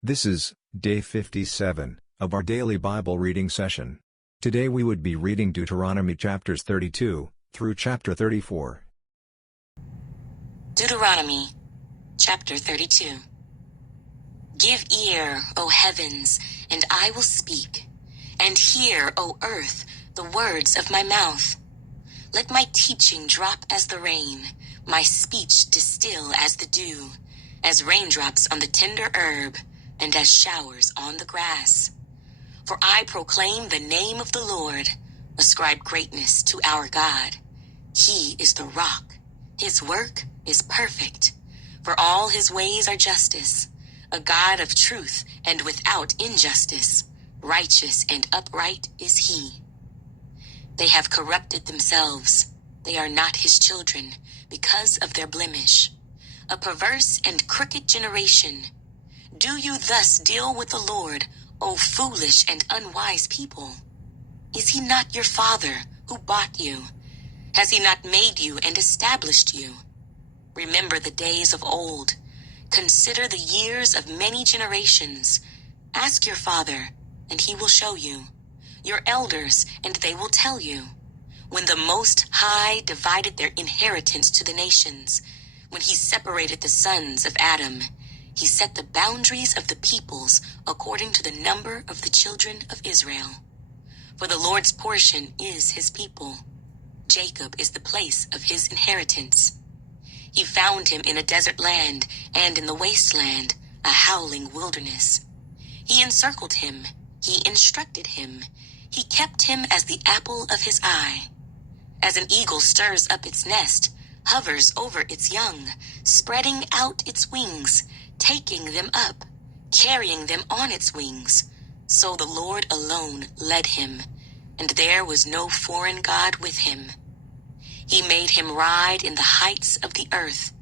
This is day 57 of our daily Bible reading session. Today we would be reading Deuteronomy chapters 32 through chapter 34. Deuteronomy chapter 32. Give ear, O heavens, and I will speak, and hear, O earth, the words of my mouth. Let my teaching drop as the rain, my speech distill as the dew, as raindrops on the tender herb, and as showers on the grass. For I proclaim the name of the Lord, ascribe greatness to our God. He is the rock, his work is perfect, for all his ways are justice, a God of truth and without injustice, righteous and upright is he. They have corrupted themselves, they are not his children, because of their blemish. A perverse and crooked generation, do you thus deal with the Lord, O foolish and unwise people? Is he not your father who bought you? Has he not made you and established you? Remember the days of old. Consider the years of many generations. Ask your father, and he will show you. Your elders, and they will tell you. When the Most High divided their inheritance to the nations, when he separated the sons of Adam, he set the boundaries of the peoples according to the number of the children of Israel. For the Lord's portion is his people. Jacob is the place of his inheritance. He found him in a desert land and in the wasteland, a howling wilderness. He encircled him, he instructed him, he kept him as the apple of his eye. As an eagle stirs up its nest, hovers over its young, spreading out its wings, taking them up, carrying them on its wings. So the Lord alone led him, and there was no foreign God with him. He made him ride in the heights of the earth,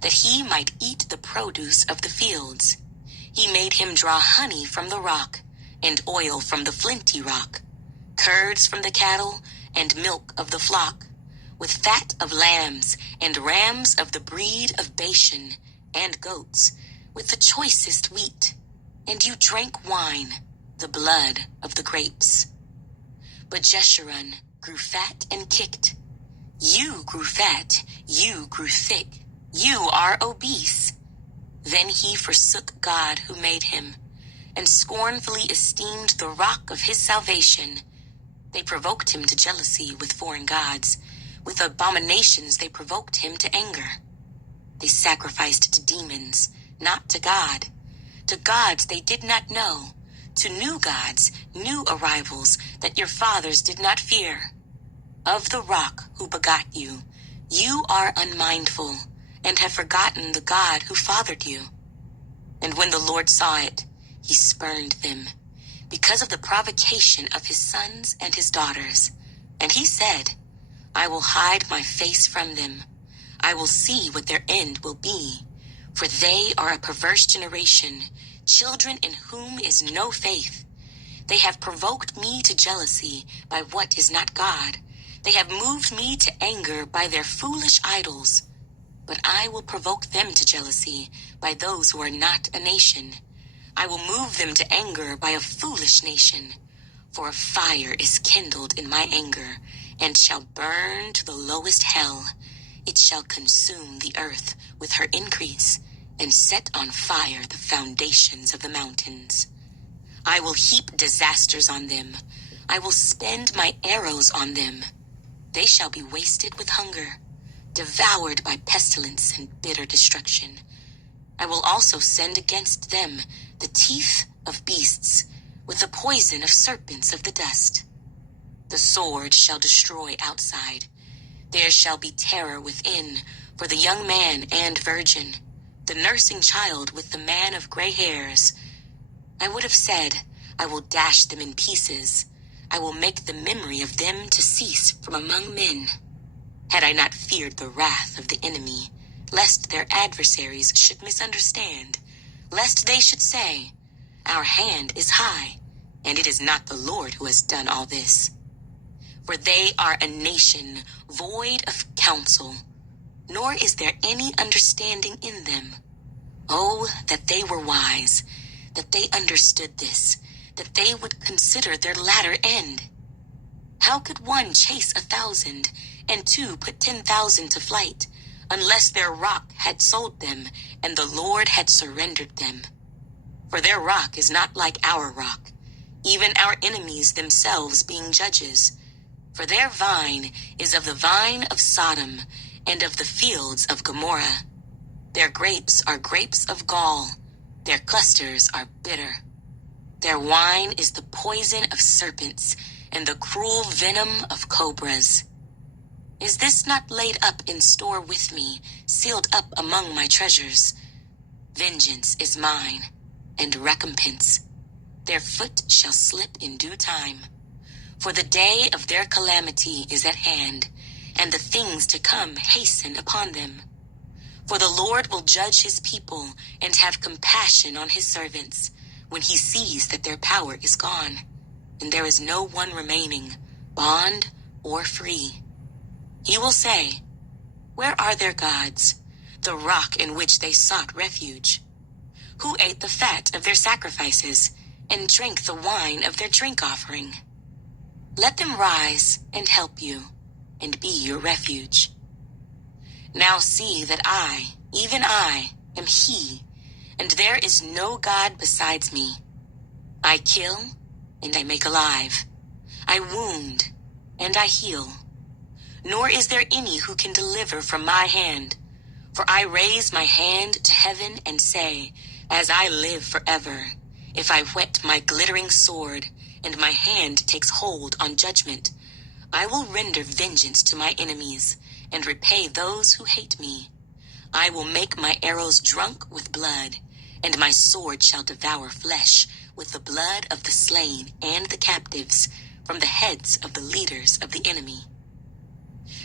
that he might eat the produce of the fields. He made him draw honey from the rock, and oil from the flinty rock, curds from the cattle, and milk of the flock, with fat of lambs, and rams of the breed of Bashan, and goats, with the choicest wheat, and you drank wine, the blood of the grapes. But Jeshurun grew fat and kicked. You grew fat, you grew thick, you are obese. Then he forsook God who made him, and scornfully esteemed the rock of his salvation. They provoked him to jealousy with foreign gods. With abominations they provoked him to anger. They sacrificed to demons, not to God. To gods they did not know, to new gods, new arrivals that your fathers did not fear. Of the rock who begot you, you are unmindful, and have forgotten the God who fathered you. And when the Lord saw it, he spurned them, because of the provocation of his sons and his daughters. And he said, I will hide my face from them. I will see what their end will be. For they are a perverse generation, children in whom is no faith. They have provoked me to jealousy by what is not God. They have moved me to anger by their foolish idols. But I will provoke them to jealousy by those who are not a nation. I will move them to anger by a foolish nation. For a fire is kindled in my anger, and shall burn to the lowest hell. It shall consume the earth with her increase, and set on fire the foundations of the mountains. I will heap disasters on them. I will spend my arrows on them. They shall be wasted with hunger, devoured by pestilence and bitter destruction. I will also send against them the teeth of beasts, with the poison of serpents of the dust. The sword shall destroy outside. There shall be terror within, for the young man and virgin, the nursing child with the man of gray hairs. I would have said, I will dash them in pieces. I will make the memory of them to cease from among men. Had I not feared the wrath of the enemy, lest their adversaries should misunderstand, lest they should say, our hand is high, and it is not the Lord who has done all this. For they are a nation void of counsel, nor is there any understanding in them. Oh, that they were wise, that they understood this, that they would consider their latter end. How could one chase 1,000 and two put 10,000 to flight, unless their rock had sold them and the Lord had surrendered them? For their rock is not like our rock, even our enemies themselves being judges. For their vine is of the vine of Sodom and of the fields of Gomorrah. Their grapes are grapes of gall, their clusters are bitter. Their wine is the poison of serpents and the cruel venom of cobras. Is this not laid up in store with me, sealed up among my treasures? Vengeance is mine, and recompense. Their foot shall slip in due time. For the day of their calamity is at hand, and the things to come hasten upon them. For the Lord will judge his people and have compassion on his servants, when he sees that their power is gone, and there is no one remaining, bond or free. He will say, "Where are their gods, the rock in which they sought refuge? Who ate the fat of their sacrifices and drank the wine of their drink offering? Let them rise and help you, and be your refuge. Now see that I, even I, am he, and there is no God besides me. I kill, and I make alive. I wound, and I heal. Nor is there any who can deliver from my hand. For I raise my hand to heaven and say, as I live forever, if I whet my glittering sword, and my hand takes hold on judgment, I will render vengeance to my enemies, and repay those who hate me. I will make my arrows drunk with blood, and my sword shall devour flesh with the blood of the slain and the captives, from the heads of the leaders of the enemy.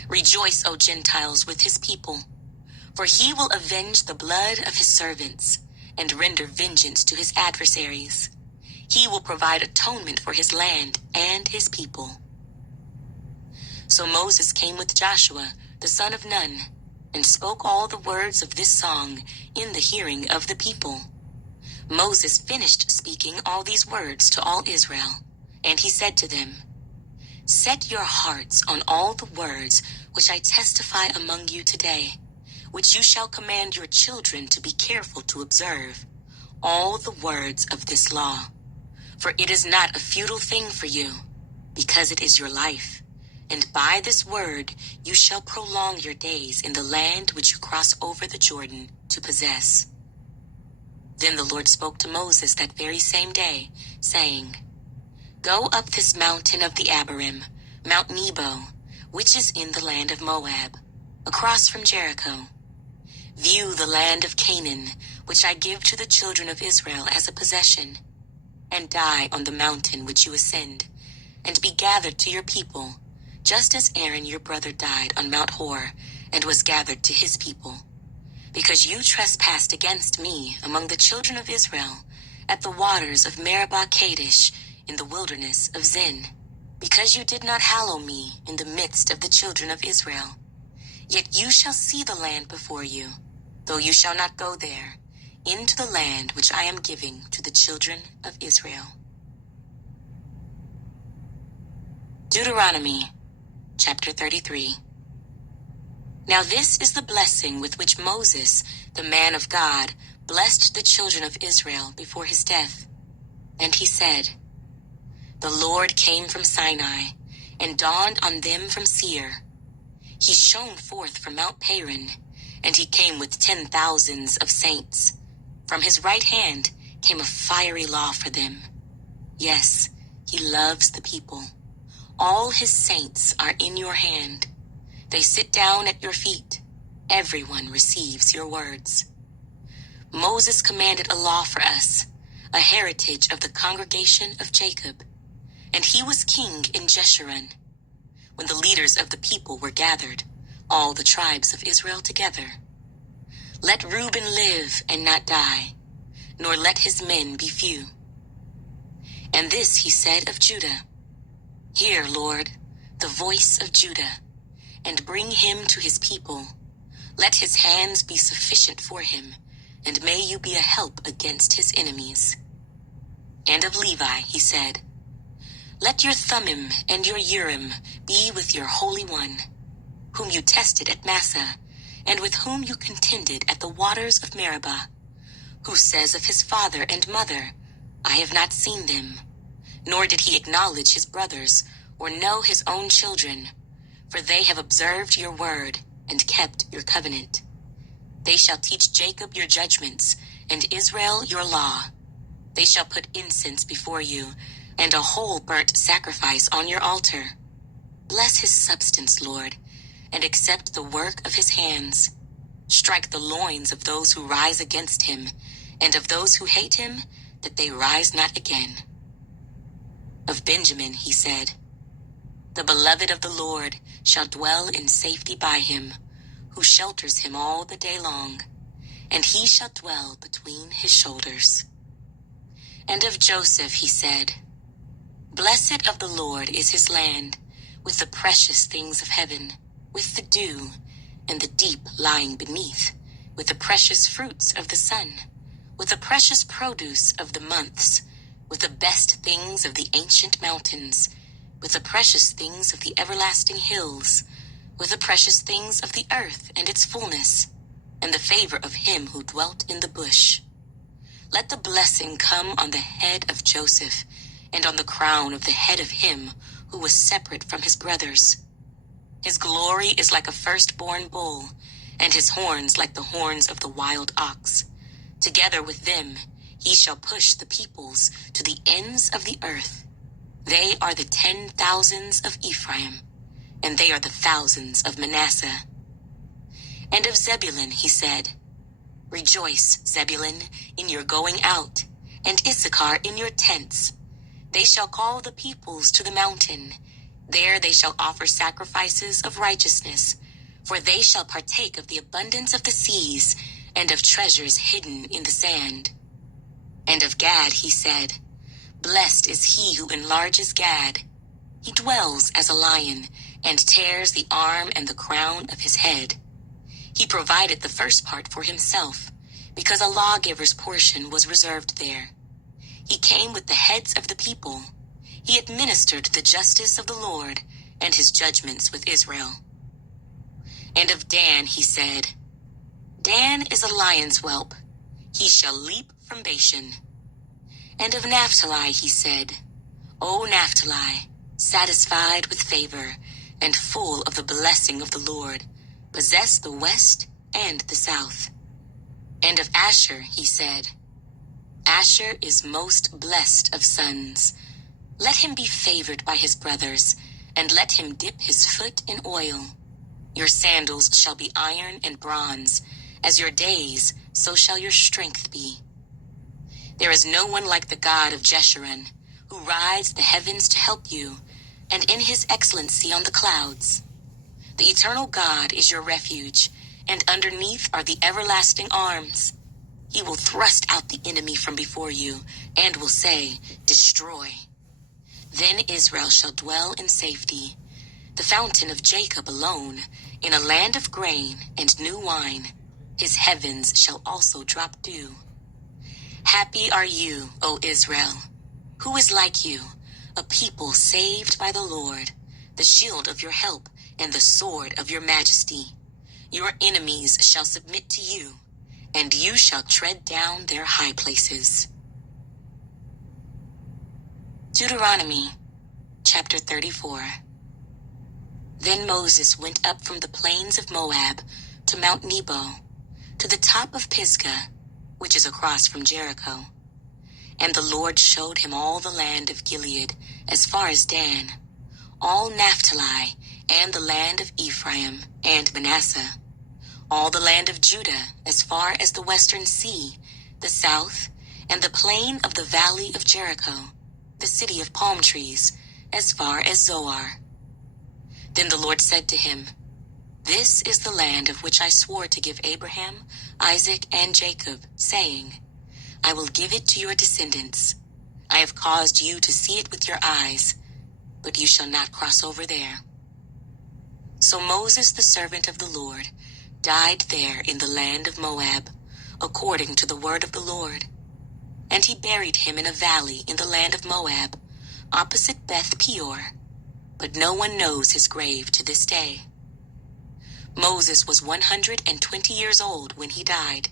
Rejoice, O Gentiles, with his people, for he will avenge the blood of his servants, and render vengeance to his adversaries. He will provide atonement for his land and his people. So Moses came with Joshua, the son of Nun, and spoke all the words of this song in the hearing of the people. Moses finished speaking all these words to all Israel, and he said to them, Set your hearts on all the words which I testify among you today, which you shall command your children to be careful to observe, all the words of this law. For it is not a futile thing for you, because it is your life. And by this word you shall prolong your days in the land which you cross over the Jordan to possess. Then the Lord spoke to Moses that very same day, saying, Go up this mountain of the Abarim, Mount Nebo, which is in the land of Moab, across from Jericho. View the land of Canaan, which I give to the children of Israel as a possession, and die on the mountain which you ascend, and be gathered to your people, just as Aaron your brother died on Mount Hor, and was gathered to his people. Because you trespassed against me among the children of Israel, at the waters of Meribah Kadesh, in the wilderness of Zin, because you did not hallow me in the midst of the children of Israel. Yet you shall see the land before you, though you shall not go there, into the land which I am giving to the children of Israel. Deuteronomy, chapter 33. Now this is the blessing with which Moses, the man of God, blessed the children of Israel before his death. And he said, The Lord came from Sinai, and dawned on them from Seir. He shone forth from Mount Paran, and he came with 10,000s of saints. From his right hand came a fiery law for them. Yes, he loves the people. All his saints are in your hand. They sit down at your feet. Everyone receives your words. Moses commanded a law for us, a heritage of the congregation of Jacob. And he was king in Jeshurun. When the leaders of the people were gathered, all the tribes of Israel together. Let Reuben live and not die, nor let his men be few. And this he said of Judah, Hear, Lord, the voice of Judah, and bring him to his people. Let his hands be sufficient for him, and may you be a help against his enemies. And of Levi he said, Let your Thummim and your Urim be with your Holy One, whom you tested at Massa, and with whom you contended at the waters of Meribah, who says of his father and mother, I have not seen them, nor did he acknowledge his brothers, or know his own children, for they have observed your word, and kept your covenant. They shall teach Jacob your judgments, and Israel your law. They shall put incense before you, and a whole burnt sacrifice on your altar. Bless his substance, Lord, and accept the work of his hands. Strike the loins of those who rise against him, and of those who hate him, that they rise not again. Of Benjamin he said, The beloved of the Lord shall dwell in safety by him, who shelters him all the day long, and he shall dwell between his shoulders. And of Joseph he said, Blessed of the Lord is his land, with the precious things of heaven, with the dew, and the deep lying beneath, with the precious fruits of the sun, with the precious produce of the months, with the best things of the ancient mountains, with the precious things of the everlasting hills, with the precious things of the earth and its fullness, and the favor of him who dwelt in the bush. Let the blessing come on the head of Joseph, and on the crown of the head of him who was separate from his brothers. His glory is like a firstborn bull, and his horns like the horns of the wild ox. Together with them he shall push the peoples to the ends of the earth. They are the 10,000s of Ephraim, and they are the thousands of Manasseh. And of Zebulun he said, Rejoice, Zebulun, in your going out, and Issachar in your tents. They shall call the peoples to the mountain. There they shall offer sacrifices of righteousness, for they shall partake of the abundance of the seas, and of treasures hidden in the sand. And of Gad he said, Blessed is he who enlarges Gad. He dwells as a lion, and tears the arm and the crown of his head. He provided the first part for himself, because a lawgiver's portion was reserved there. He came with the heads of the people. He administered the justice of the Lord, and his judgments with Israel. And of Dan he said, Dan is a lion's whelp. He shall leap from Bashan. And of Naphtali he said, O Naphtali, satisfied with favor, and full of the blessing of the Lord, possess the west and the south. And of Asher he said, Asher is most blessed of sons. Let him be favored by his brothers, and let him dip his foot in oil. Your sandals shall be iron and bronze. As your days, so shall your strength be. There is no one like the God of Jeshurun, who rides the heavens to help you, and in his excellency on the clouds. The eternal God is your refuge, and underneath are the everlasting arms. He will thrust out the enemy from before you, and will say, Destroy. Then Israel shall dwell in safety, the fountain of Jacob alone, in a land of grain and new wine. His heavens shall also drop dew. Happy are you, O Israel. Who is like you, a people saved by the Lord, the shield of your help, and the sword of your majesty? Your enemies shall submit to you, and you shall tread down their high places. Deuteronomy, chapter 34. Then Moses went up from the plains of Moab to Mount Nebo, to the top of Pisgah, which is across from Jericho. And the Lord showed him all the land of Gilead, as far as Dan, all Naphtali, and the land of Ephraim and Manasseh, all the land of Judah, as far as the western sea, the south, and the plain of the valley of Jericho, the city of palm trees, as far as Zoar. Then the Lord said to him, This is the land of which I swore to give Abraham, Isaac, and Jacob, saying, I will give it to your descendants. I have caused you to see it with your eyes, but you shall not cross over there. So Moses, the servant of the Lord, died there in the land of Moab, according to the word of the Lord. And he buried him in a valley in the land of Moab, opposite Beth Peor. But no one knows his grave to this day. Moses was 120 years old when he died.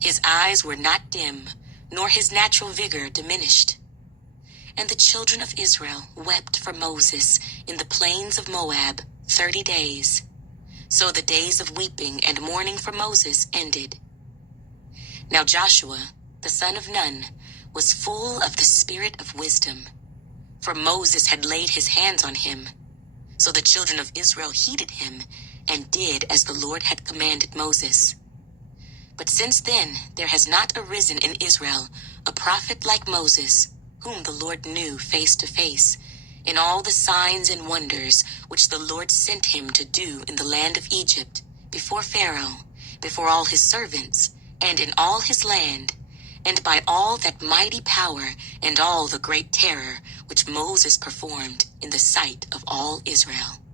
His eyes were not dim, nor his natural vigor diminished. And the children of Israel wept for Moses in the plains of Moab 30 days. So the days of weeping and mourning for Moses ended. Now Joshua, the son of Nun, was full of the spirit of wisdom, for Moses had laid his hands on him. So the children of Israel heeded him and did as the Lord had commanded Moses. But since then there has not arisen in Israel a prophet like Moses, whom the Lord knew face to face, in all the signs and wonders which the Lord sent him to do in the land of Egypt, before Pharaoh, before all his servants, and in all his land, and by all that mighty power and all the great terror which Moses performed in the sight of all Israel.